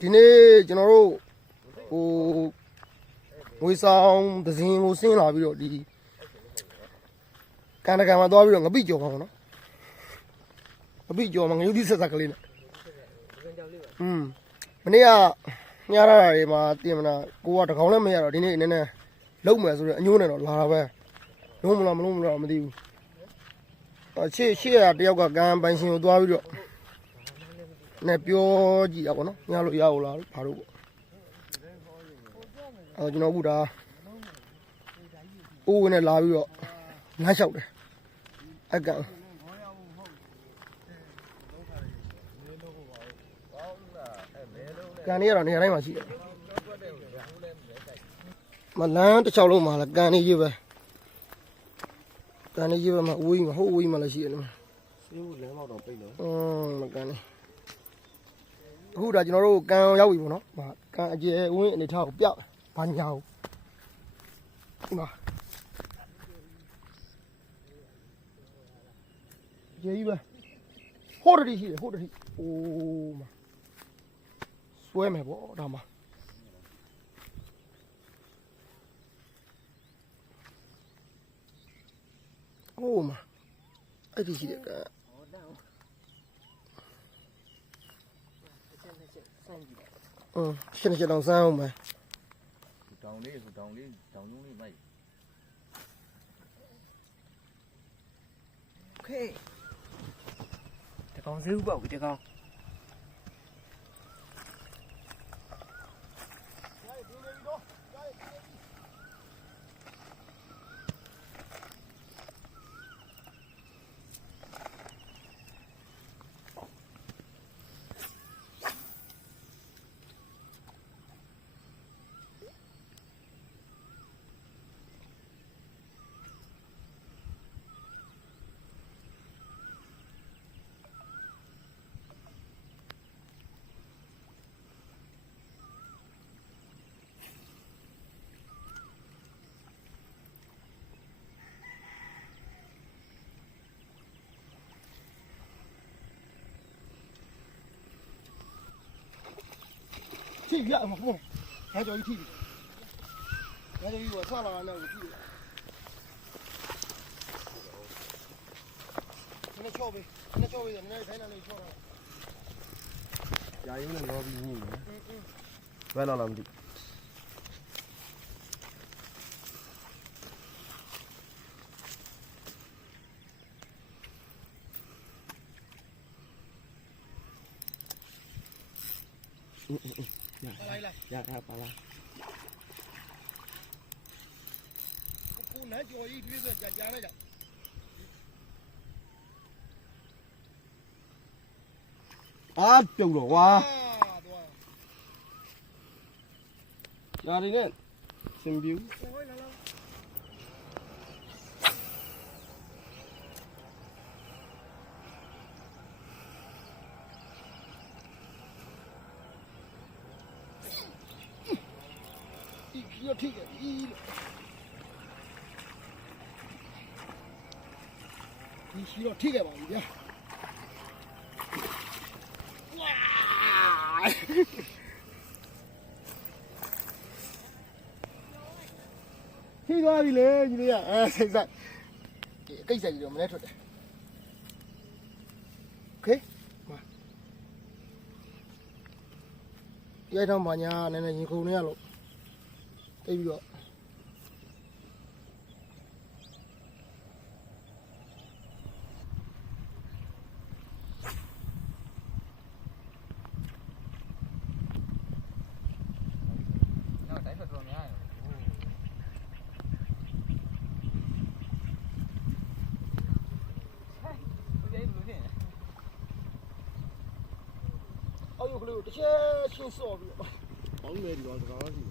ဒီနေ့ကျွန်တော်တို့ဟိုငွေဆောင်သဇင်ကိုဆင်းလာပြီးတော့ဒီကန်တကန်မှာသွားပြီးတော့ငပိကြော်ပါဘောနော်ငပိကြော်မှာငရုတ်တိဆက်ဆက်ကလေးနဲ့อืมမနေ့ကညရတာတွေမှာတင်မနာကိုကတကောင်လည်းမရတော့ဒီနေ့နည်းနည်းလုံးမယ်ဆိုတော့အညိုးနဲ့တော့လာတာပဲလုံးမလားမလုံးမလားမသိဘူးအချစ်ရှေ့ရတယောက်ကကန်ပိုင်ရှင်ကိုသွားပြီးတော့ နဲ့ပြောကြည့်တာပေါ့နော်ညလို့ရအောင်လားဘာလို့ပေါ့အဲကျွန်တော်အခုဒါအိုးဝင်နဲ့လာပြီးတော့လမ်းလျှောက်တယ်အကန်ကန်နေရတော့နေရာတိုင်းမှာရှိတယ်မလန်းတစ်ချောင်းလုံးမှာလည်းကန်နေကြီးပဲကန်နေကြီးပဲမှာအဝေးမှာဟိုးအဝေးမှာလည်းရှိတယ်နော်ဆေးဘူးလမ်းမောက်တော့ပိတ်လို့อืมမကန်နေ အခုဒါကျွန်တော်တို့ကန်ရောက်ပြီပေါ့နော်ဟာကန်အကျယ်ဝင်းအနေထားကိုပြဘာညာကိုဒီမှာကျေးကြီးပဲဟိုတတိရှိတယ်ဟိုတတိအိုးမဆွဲမယ်ပေါ့ဒါမှအိုးမအဲ့ဒီရှိတယ်က န်อืมရှင်းရှင်းတော့စမ်းအောင်မယ်တောင်လေးဆိုတောင်လေး 去医院嘛不，俺家有弟弟，俺家有个啥了俺那个弟弟，跟呗，跟他呗的，那拆了那，家有那老病户呢，嗯嗯，了老弟，嗯嗯嗯。 နည်းချောပဲနည်းနည်းခိုင်းတာလေးချောတာကြာရင်းနဲ့လောပြီးညင်းတယ်ဘယ်တော့လာမသိလိုက်လိုက်ရတာပါလားကိုနည်းကြော်ကြီးပြေးဆိုကြာကြာနေကြအာပြုတ်တော့ကွာအာတော့ညာနေနဲ့စင်ပြူဟိုလာလာ ဒီရထိကဒီဒီရှိတော့ထိခဲ့ပါပြီဗျာဝါထိသွားပြီလေညီလေးကအဲစိတ်ဆိုင်ဒီအကိစ္စကြီးတော့မလဲထွက်တယ်โอเคมาရိုက်တော့ပါညာနည်းနည်းရင်ခုန်နေရလို့ တိတ်ပြီးတော့ တော့တိုင်းထွက်တော်များတယ်ဟိုဟိုကြီးဘယ်လိုဖြစ်လဲ အောက်ရုပ်ကလေးကိုတစ်ချက်ချင်းစော့ပြီးတော့ ဘောင်းနေဒီတော့တကားရှိ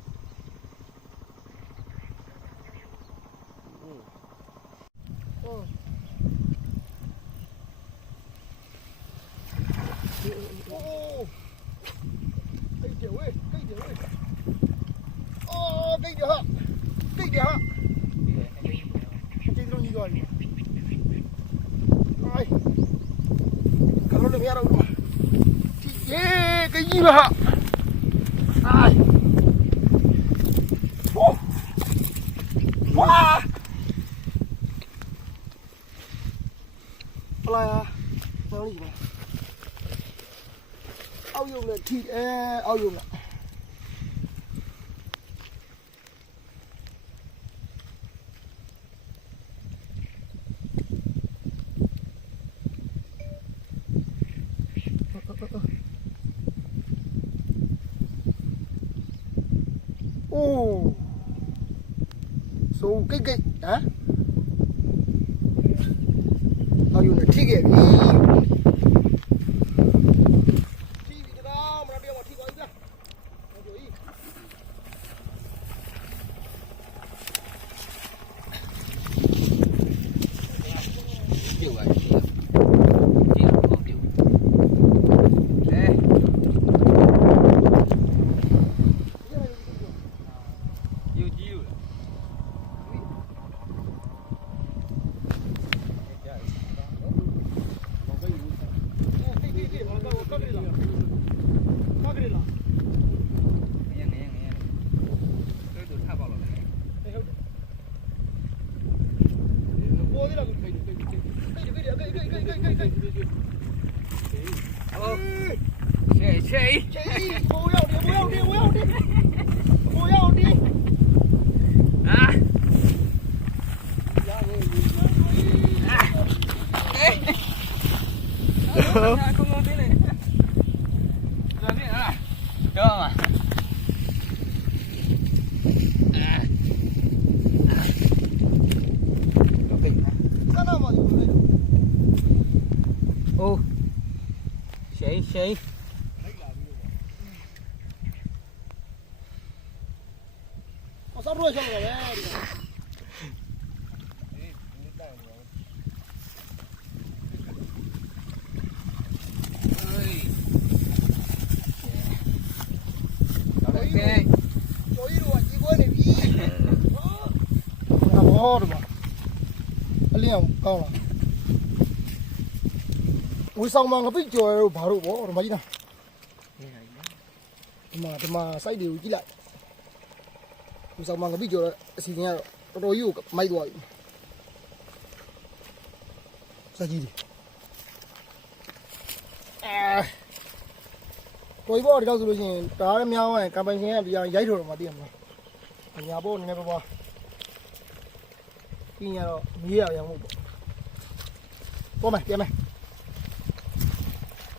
အော်ကိတ်တယ်ဟာကိတ်တယ်ဟာဒီလေအကြီးကြီးပဲကျေးဇူးကြီးတော်ကြီးအိုင်ကမလို့မရတော့ဘူးဒီယေကိတ်ကြီးပါဟာ Ai. Ô. Wow. Là sao đi mà. Ao dùng là thịt e, ao dùng là. 哦，手给给啊！哎呦，那这个， ဟုတ်ရှေ့ရှေ့အာကုန်းကုန်းတင်းနေဒါနဲ့ဟာတော့မှာတော့ပိတ်အိုး ရှေ့ရှေ့တော့ကဲဟောတော့အလင်းအောင်ကောင်းလား ဝီဆောင်မှာငပိကြော်ရောဘာလို့ပေါ့ဒီမကြီးနာဒီမှာဒီမှာ site တွေကိုကြည့်လိုက်ဝီဆောင်မှာငပိကြော်ရဲ့အစီအစဉ်ကတော့တော်တော်ကြီးကိုမိုက်သွားပြီစကြည့်ဒီအဲတော်ပြီပေါ့ဒီတော့ဆိုလို့ရှိရင်ဒါရမြောင်းရင်ကမ်ပိန်းရှင်ကဒီအောင်ရိုက်ထော်တော့မှသိရမှာအညာပေါ့နည်းနည်းပါးပါးပြီးရင်တော့မီးရအောင်မဟုတ်ပေါ့ပေါ်မယ်ပြန်မယ်